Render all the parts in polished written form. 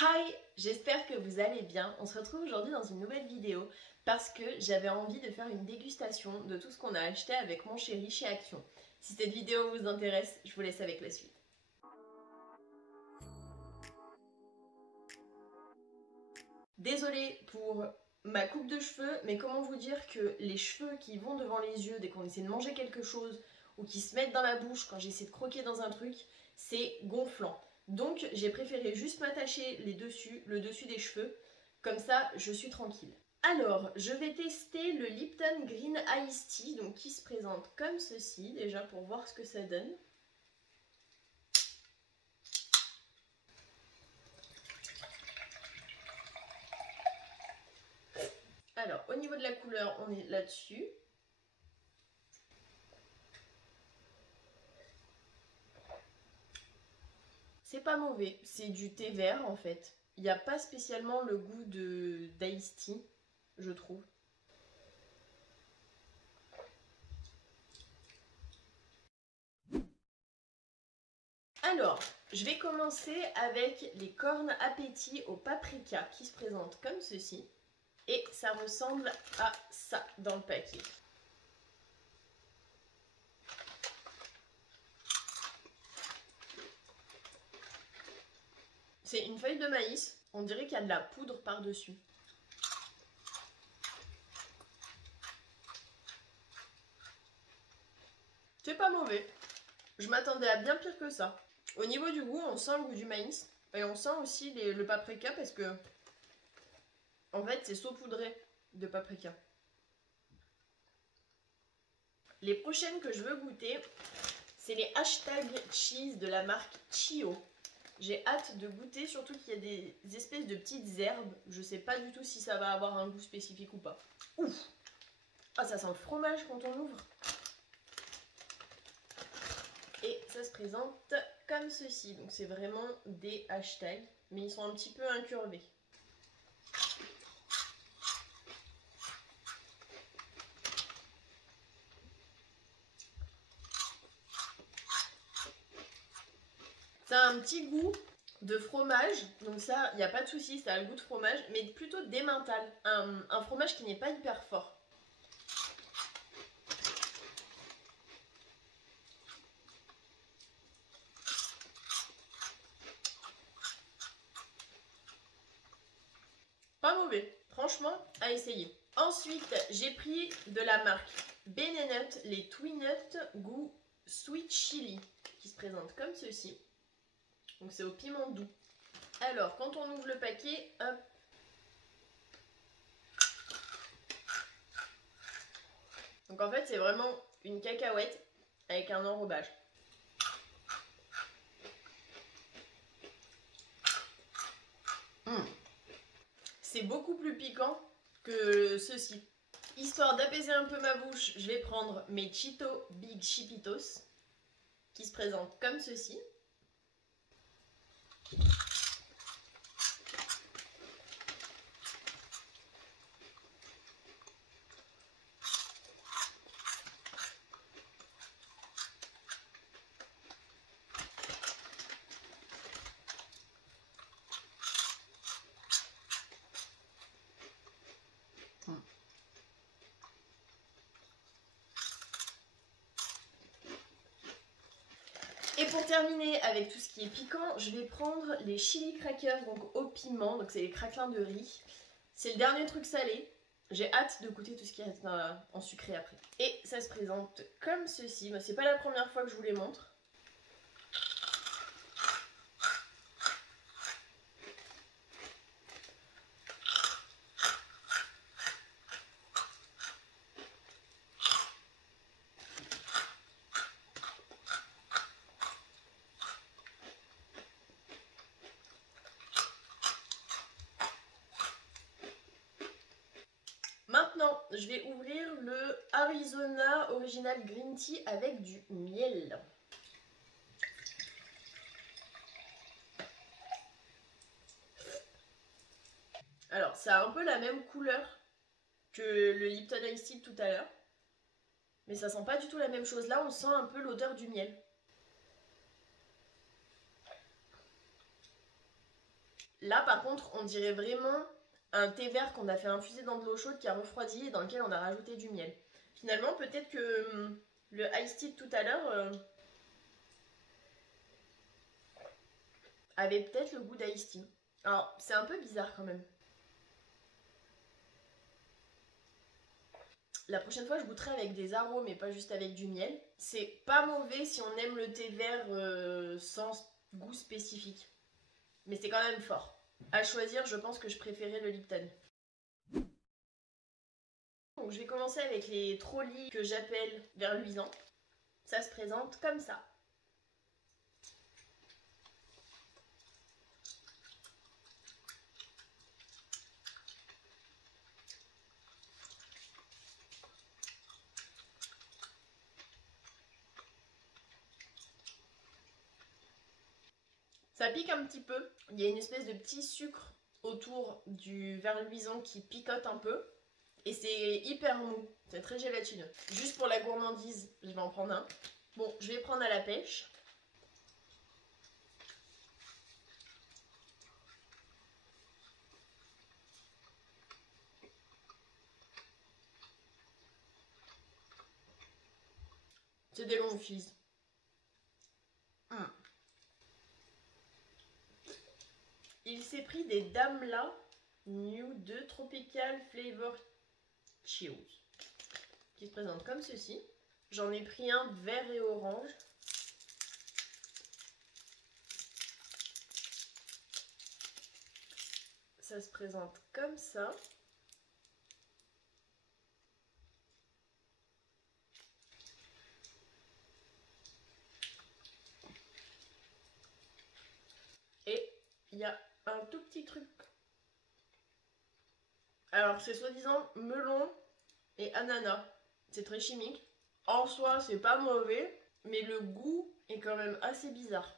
Hi, j'espère que vous allez bien. On se retrouve aujourd'hui dans une nouvelle vidéo parce que j'avais envie de faire une dégustation de tout ce qu'on a acheté avec mon chéri chez Action. Si cette vidéo vous intéresse, je vous laisse avec la suite. Désolée pour ma coupe de cheveux, mais comment vous dire que les cheveux qui vont devant les yeux dès qu'on essaie de manger quelque chose ou qui se mettent dans la bouche quand j'essaie de croquer dans un truc, c'est gonflant. Donc j'ai préféré juste m'attacher le dessus des cheveux, comme ça je suis tranquille. Alors, je vais tester le Lipton Green Iced Tea, donc qui se présente comme ceci, déjà pour voir ce que ça donne. Alors, au niveau de la couleur, on est là-dessus. C'est pas mauvais, c'est du thé vert en fait. Il n'y a pas spécialement le goût d'Iced Tea, je trouve. Alors, je vais commencer avec les cornes appétit au paprika qui se présentent comme ceci. Et ça ressemble à ça dans le paquet. C'est une feuille de maïs, on dirait qu'il y a de la poudre par-dessus. C'est pas mauvais. Je m'attendais à bien pire que ça. Au niveau du goût, on sent le goût du maïs. Et on sent aussi le paprika parce que, en fait, c'est saupoudré de paprika. Les prochaines que je veux goûter, c'est les hashtag cheese de la marque Chio. J'ai hâte de goûter, surtout qu'il y a des espèces de petites herbes. Je sais pas du tout si ça va avoir un goût spécifique ou pas. Ouf! Ah, ça sent le fromage quand on l'ouvre. Et ça se présente comme ceci. Donc c'est vraiment des hashtags, mais ils sont un petit peu incurvés. Ça a un petit goût de fromage, donc ça, il n'y a pas de souci, ça a le goût de fromage, mais plutôt d'emmental. Un fromage qui n'est pas hyper fort. Pas mauvais, franchement, à essayer. Ensuite, j'ai pris de la marque Benenut les Twinut goût Sweet Chili, qui se présente comme ceci. Donc c'est au piment doux. Alors, quand on ouvre le paquet, hop. Donc en fait, c'est vraiment une cacahuète avec un enrobage. C'est beaucoup plus piquant que ceci. Histoire d'apaiser un peu ma bouche, je vais prendre mes Cheetos Big Chipitos, qui se présentent comme ceci. Et pour terminer avec tout ce qui est piquant, je vais prendre les chili crackers donc au piment, donc c'est les craquelins de riz. C'est le dernier truc salé. J'ai hâte de goûter tout ce qui reste en sucré après. Et ça se présente comme ceci. C'est pas la première fois que je vous les montre. Maintenant, je vais ouvrir le Arizona Original Green Tea avec du miel. Alors, ça a un peu la même couleur que le Lipton Iced Tea tout à l'heure. Mais ça sent pas du tout la même chose. Là, on sent un peu l'odeur du miel. Là par contre on dirait vraiment un thé vert qu'on a fait infuser dans de l'eau chaude qui a refroidi et dans lequel on a rajouté du miel. Finalement peut-être que le iced tea de tout à l'heure avait peut-être le goût d'iced tea. Alors c'est un peu bizarre quand même. La prochaine fois, je goûterai avec des arômes et pas juste avec du miel. C'est pas mauvais si on aime le thé vert sans goût spécifique. Mais c'est quand même fort. À choisir, je pense que je préférais le Lipton. Donc je vais commencer avec les trolleys que j'appelle verluisants. Ça se présente comme ça. Ça pique un petit peu. Il y a une espèce de petit sucre autour du verluisant qui picote un peu. Et c'est hyper mou. C'est très gélatineux. Juste pour la gourmandise, je vais en prendre un. Bon, je vais prendre à la pêche. C'est des longues fises. Il s'est pris des Damla New 2 Tropical Flavor Chews qui se présentent comme ceci. J'en ai pris un vert et orange. Ça se présente comme ça. Et il y a un tout petit truc. Alors c'est soi-disant melon et ananas. C'est très chimique. En soi c'est pas mauvais, mais le goût est quand même assez bizarre.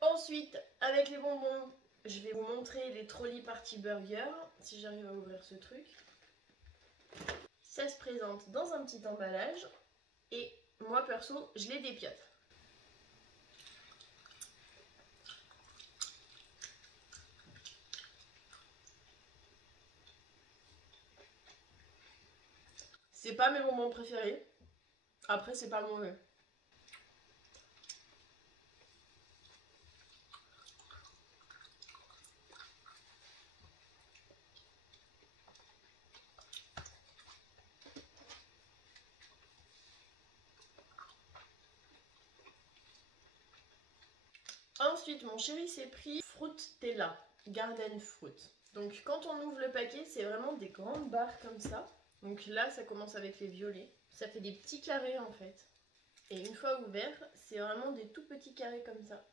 Ensuite, avec les bonbons, je vais vous montrer les Trolley Party Burger, si j'arrive à ouvrir ce truc. Ça se présente dans un petit emballage et moi perso, je les dépiote. C'est pas mes bonbons préférés. Après, c'est pas mauvais. Ensuite, mon chéri s'est pris Fruitella, Garden Fruit. Donc quand on ouvre le paquet, c'est vraiment des grandes barres comme ça. Donc là, ça commence avec les violets. Ça fait des petits carrés en fait. Et une fois ouvert, c'est vraiment des tout petits carrés comme ça.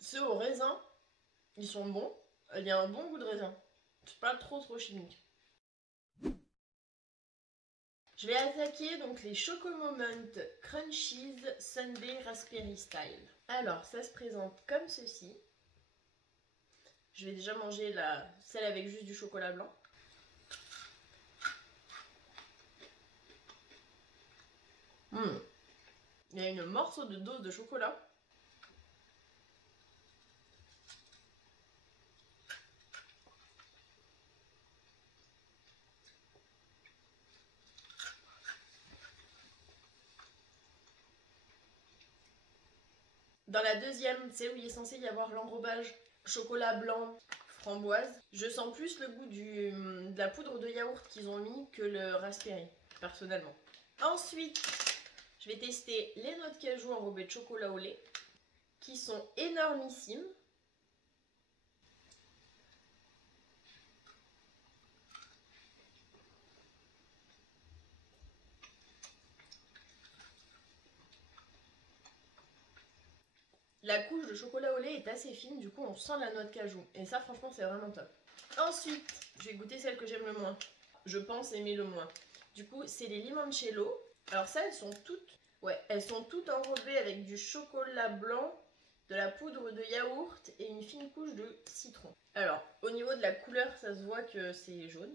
Ceux au raisin, ils sont bons. Il y a un bon goût de raisin. C'est pas trop chimique. Je vais attaquer donc les Chocomoment Crunchies Sundae Raspberry Style. Alors, ça se présente comme ceci. Je vais déjà manger celle avec juste du chocolat blanc. Il y a une morceau de dose de chocolat. Dans la deuxième, c'est où il est censé y avoir l'enrobage chocolat blanc, framboise. Je sens plus le goût de la poudre de yaourt qu'ils ont mis que le raspberry, personnellement. Ensuite, je vais tester les noix de cajou enrobées de chocolat au lait, qui sont énormissimes. La couche de chocolat au lait est assez fine, du coup on sent la noix de cajou. Et ça franchement c'est vraiment top. Ensuite, je vais goûter celle que j'aime le moins. Je pense aimer le moins. Du coup, c'est les limoncello. Alors ça, elles sont toutes enrobées avec du chocolat blanc de la poudre de yaourt et une fine couche de citron. Alors, au niveau de la couleur, ça se voit que c'est jaune.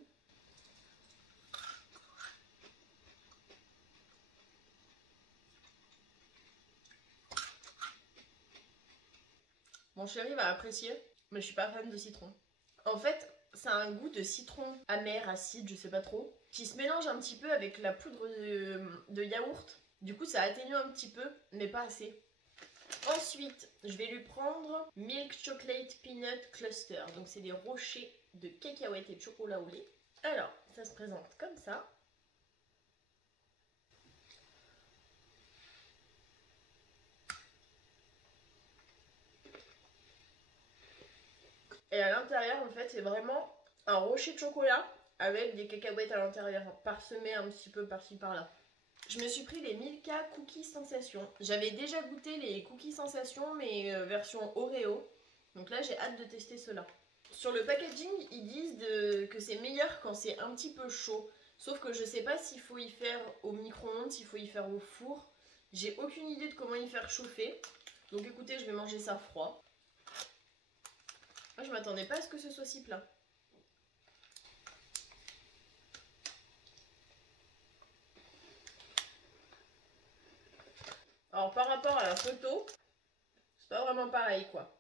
Mon chéri va apprécier, mais je suis pas fan de citron. En fait, ça a un goût de citron amer, acide, je sais pas trop, qui se mélange un petit peu avec la poudre de yaourt. Du coup, ça atténue un petit peu, mais pas assez. Ensuite, je vais lui prendre Milk Chocolate Peanut Cluster. Donc, c'est des rochers de cacahuètes et de chocolat au lait. Alors, ça se présente comme ça. Et à l'intérieur, en fait, c'est vraiment un rocher de chocolat avec des cacahuètes à l'intérieur, parsemés un petit peu par-ci par-là. Je me suis pris les Milka Cookies Sensation. J'avais déjà goûté les Cookies Sensation, mais version Oreo. Donc là, j'ai hâte de tester cela. Sur le packaging, ils disent que c'est meilleur quand c'est un petit peu chaud. Sauf que je sais pas s'il faut y faire au micro-ondes, s'il faut y faire au four. J'ai aucune idée de comment y faire chauffer. Donc écoutez, je vais manger ça froid. Moi, je m'attendais pas à ce que ce soit si plat. Alors par rapport à la photo, c'est pas vraiment pareil quoi.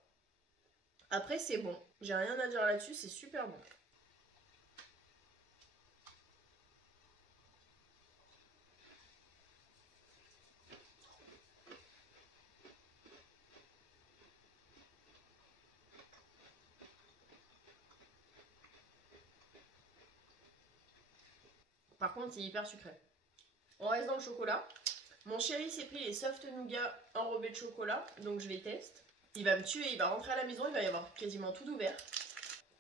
Après c'est bon, j'ai rien à dire là-dessus, c'est super bon. Par contre c'est hyper sucré. On reste dans le chocolat. Mon chéri s'est pris les soft nougat enrobés de chocolat, donc je vais tester. Il va me tuer, il va rentrer à la maison, il va y avoir quasiment tout ouvert.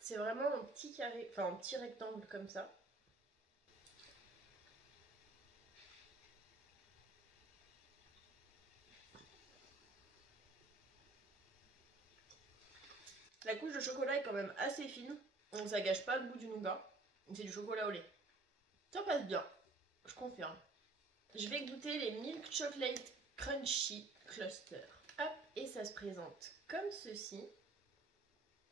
C'est vraiment un petit carré, enfin un petit rectangle comme ça. La couche de chocolat est quand même assez fine, donc ça gâche pas le goût du nougat. C'est du chocolat au lait. Ça passe bien, je confirme. Je vais goûter les Milk Chocolate Crunchy Cluster. Hop, et ça se présente comme ceci.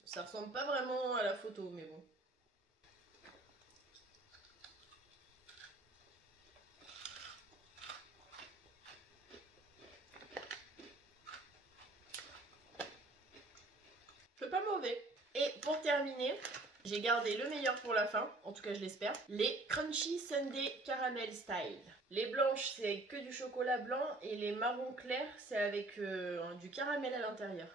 Ça ressemble pas vraiment à la photo, mais bon. C'est pas mauvais. Et pour terminer, j'ai gardé le meilleur pour la fin, en tout cas je l'espère, les Crunchy Sundae Caramel Style. Les blanches c'est que du chocolat blanc et les marrons clairs c'est avec du caramel à l'intérieur.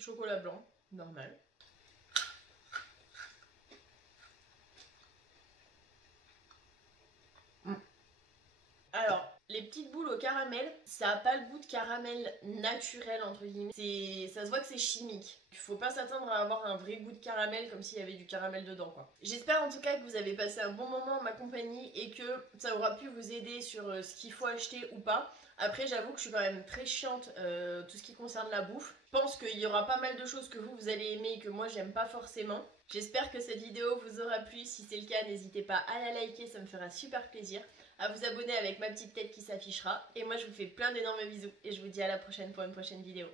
Chocolat blanc, normal. Alors, les petites boules au caramel, ça a pas le goût de caramel naturel entre guillemets. Ça se voit que c'est chimique. Il faut pas s'attendre à avoir un vrai goût de caramel comme s'il y avait du caramel dedans quoi. J'espère en tout cas que vous avez passé un bon moment en ma compagnie et que ça aura pu vous aider sur ce qu'il faut acheter ou pas. Après j'avoue que je suis quand même très chiante tout ce qui concerne la bouffe. Je pense qu'il y aura pas mal de choses que vous allez aimer et que moi j'aime pas forcément. J'espère que cette vidéo vous aura plu. Si c'est le cas, n'hésitez pas à la liker, ça me fera super plaisir. À vous abonner avec ma petite tête qui s'affichera. Et moi je vous fais plein d'énormes bisous et je vous dis à la prochaine pour une prochaine vidéo.